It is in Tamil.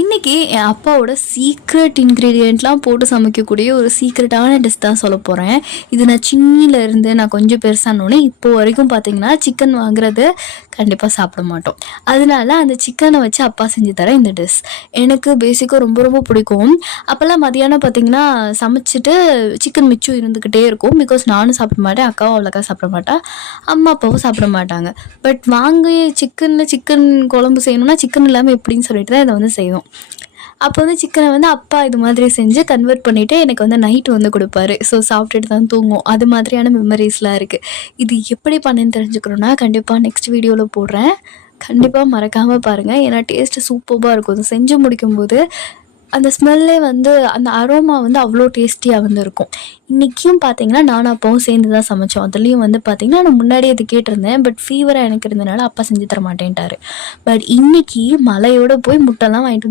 இன்னைக்கு என் அப்பாவோட சீக்ரெட் இன்க்ரீடியண்ட்லாம் போட்டு சமைக்கக்கூடிய ஒரு சீக்ரெட்டான டிஷ் தான் சொல்ல போகிறேன். இது நான் சின்னிலேருந்து நான் கொஞ்சம் பெருசானோடனே இப்போ வரைக்கும் பார்த்தீங்கன்னா சிக்கன் வாங்குறது கண்டிப்பாக சாப்பிட மாட்டோம். அதனால அந்த சிக்கனை வச்சு அப்பா செஞ்சு தர இந்த டிஷ் எனக்கு பேசிக்காக ரொம்ப ரொம்ப பிடிக்கும். அப்போல்லாம் மதியானம் பார்த்தீங்கன்னா சமைச்சிட்டு சிக்கன் மிச்சம் இருந்துக்கிட்டே இருக்கும். பிகாஸ் நானும் சாப்பிட மாட்டேன், அக்காவும் அவ்வளோக்கா சாப்பிட மாட்டா, அம்மா அப்பாவும் சாப்பிட மாட்டாங்க. பட் வாங்கி சிக்கன் குழம்பு செய்யணும்னா சிக்கன் இல்லாமல் எப்படின்னு சொல்லிட்டு தான் இதை வந்து செய்வோம். அப்போ வந்து சிக்கனை வந்து அப்பா இது மாதிரி செஞ்சு கன்வெர்ட் பண்ணிவிட்டு எனக்கு வந்து நைட்டு வந்து கொடுப்பாரு. ஸோ சாப்பிட்டுட்டு தான் தூங்கும். அது மாதிரியான மெமரிஸ்லாம் இருக்குது. இது எப்படி பண்ணேன்னு தெரிஞ்சுக்கணுன்னா கண்டிப்பாக நெக்ஸ்ட் வீடியோவில் போடுறேன். கண்டிப்பாக மறக்காமல் பாருங்கள். ஏன்னா டேஸ்ட்டு சூப்பராக இருக்கும். இது செஞ்சு முடிக்கும்போது அந்த ஸ்மெல்லே வந்து அந்த அரோமா வந்து அவ்வளோ டேஸ்டியாக வந்து இருக்கும். இன்றைக்கும் பார்த்தீங்கன்னா நானும் அப்பாவும் சேர்ந்து தான் சமைச்சோம். அதுலேயும் வந்து பார்த்திங்கன்னா நான் முன்னாடியே அது கேட்டிருந்தேன். பட் ஃபீவராக எனக்கு இருந்தனால அப்பா செஞ்சு தர மாட்டேன்ட்டாரு. பட் இன்றைக்கி மழையோடு போய் முட்டைலாம் வாங்கிட்டு